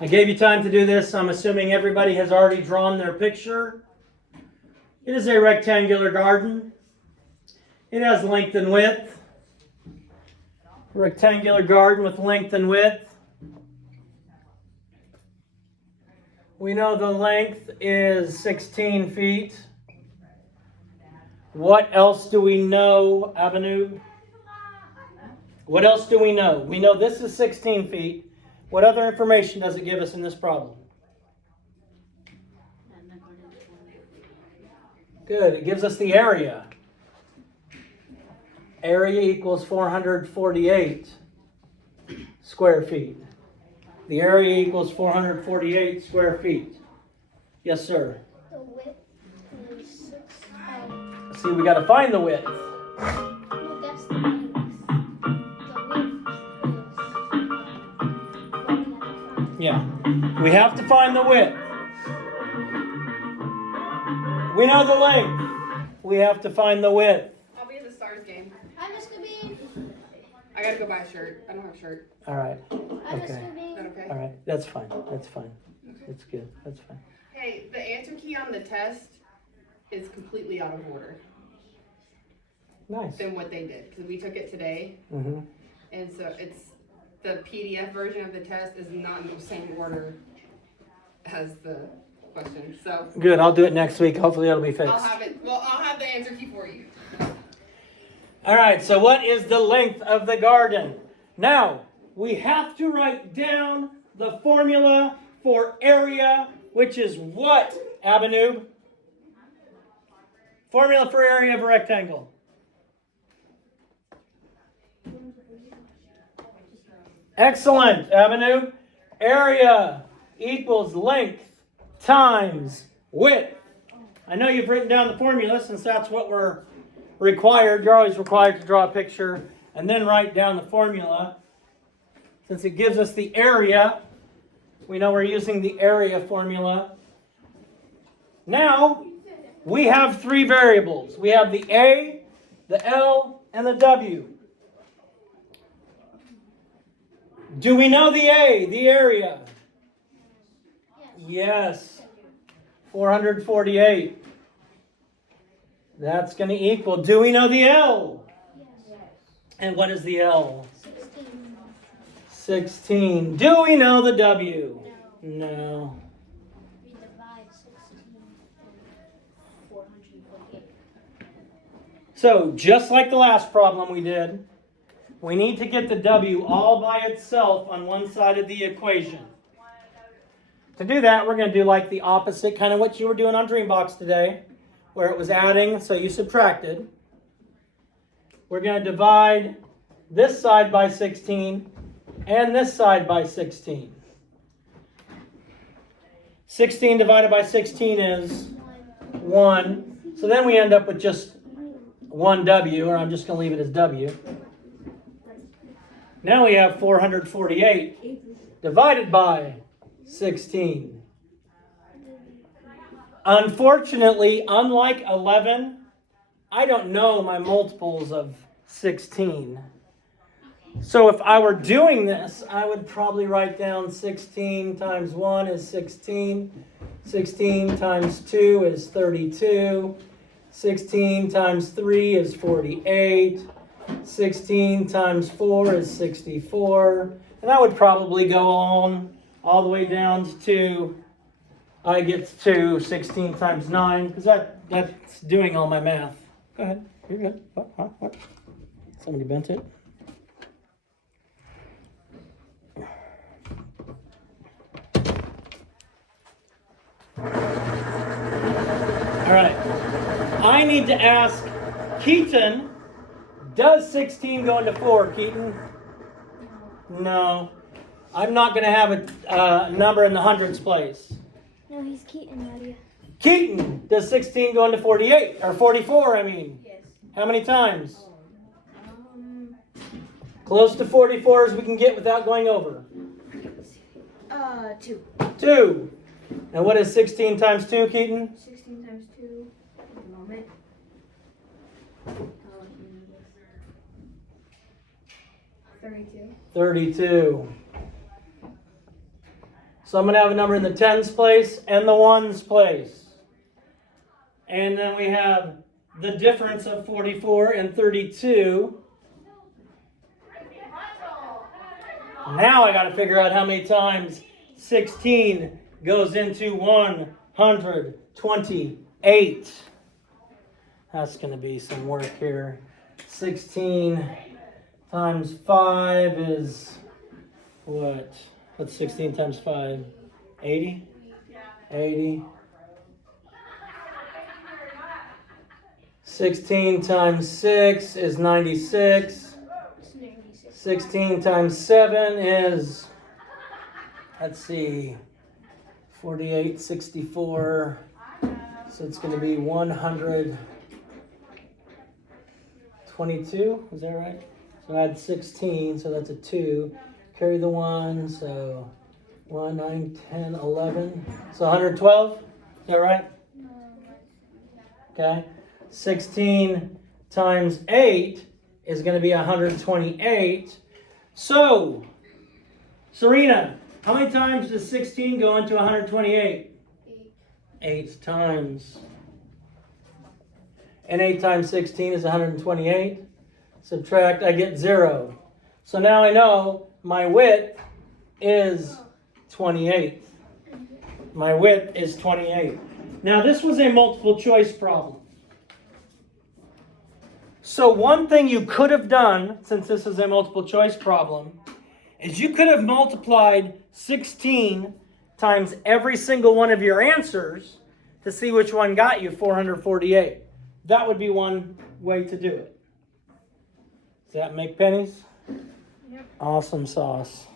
I gave you time to do this. I'm assuming everybody has already drawn their picture. It is a rectangular garden. It has length and width. Rectangular garden with length and width. We know the length is 16 feet. What else do we know, Abanu? What else do we know? We know this is 16 feet. What other information does it give us in this problem? Good. It gives us the area. Area equals 448 square feet. The area equals 448 square feet. Yes, sir. The width is 6. See, we got to find the width. No, that's the length. The width is. Yeah. We have to find the width. We know the length. We have to find the width. I'll be at the Stars game. Hi, Miss Kabine. I gotta go buy a shirt. I don't have a shirt. All right. Hi, Miss Is Kabine. that okay? All right. That's fine. That's fine. That's good. That's fine. Hey, the answer key on the test is completely out of order Nice. than what they did because we took it today, Mm-hmm. and so it's the PDF version of the test is not in the same order as the question. So Good. I'll do it next week. Hopefully it'll be fixed. I'll have it. Well, I'll have the answer key for you. All right. So what is the length of the garden? Now, we have to write down the formula for area, which is what, Abanu? Formula for area of a rectangle. Excellent, Abanu. Area equals length times width. I know you've written down the formula since that's what we're required. You're always required to draw a picture and then write down the formula. Since it gives us the area, we know we're using the area formula. Now, we have three variables. We have the A, the L, and the W. Do we know the A, the area? Yes. 448. That's going to equal. Do we know the L? And what is the L? 16. 16. Do we know the W? No. We divide 16 and 448. So, just like the last problem we did, we need to get the W all by itself on one side of the equation. To do that, we're going to do like the opposite, kind of what you were doing on Dreambox today, where it was adding, so you subtracted. We're going to divide this side by 16 and this side by 16. 16 divided by 16 is 1. So then we end up with just one W, or I'm just going to leave it as W. Now we have 448 divided by 16. Unfortunately, unlike 11, I don't know my multiples of 16. So if I were doing this, I would probably write down 16 times 1 is 16. 16 times 2 is 32. 16 times 3 is 48. 16 times 4 is 64. And that would probably go on all the way down to, I get to 16 times 9, because that's doing all my math. Go ahead. You're good. What? Somebody bent it. All right. I need to ask Keaton, does 16 go into 4, Keaton? No. I'm not going to have a number in the hundreds place. No, he's Keaton, Nadia. Keaton, does 16 go into 48? Or 44, I mean? Yes. How many times? Close to 44 as we can get without going over. 2. 2. And what is 16 times 2, Keaton? 16 times 2. A moment. 32. 32. So I'm going to have a number in the tens place and the ones place. And then we have the difference of 44 and 32. Now I got to figure out how many times 16 goes into 128. That's going to be some work here. 16 times 5 is what? What's 16 times 5? 80? 80. 16 times 6 is 96. 16 times 7 is, let's see, 48, 64. So it's going to be 122. Is that right? So add 16, so that's a 2. Carry the 1, so 1, 9, 10, 11. So 112. Is that right? Okay. 16 times 8 is going to be 128. So, Serena, how many times does 16 go into 128? 8 times. And 8 times 16 is 128. Subtract, I get 0. So now I know my width is 28. My width is 28. Now this was a multiple choice problem. So one thing you could have done, since this is a multiple choice problem, is you could have multiplied 16 times every single one of your answers to see which one got you 448. That would be one way to do it. Does that make pennies? Yep. Awesome sauce.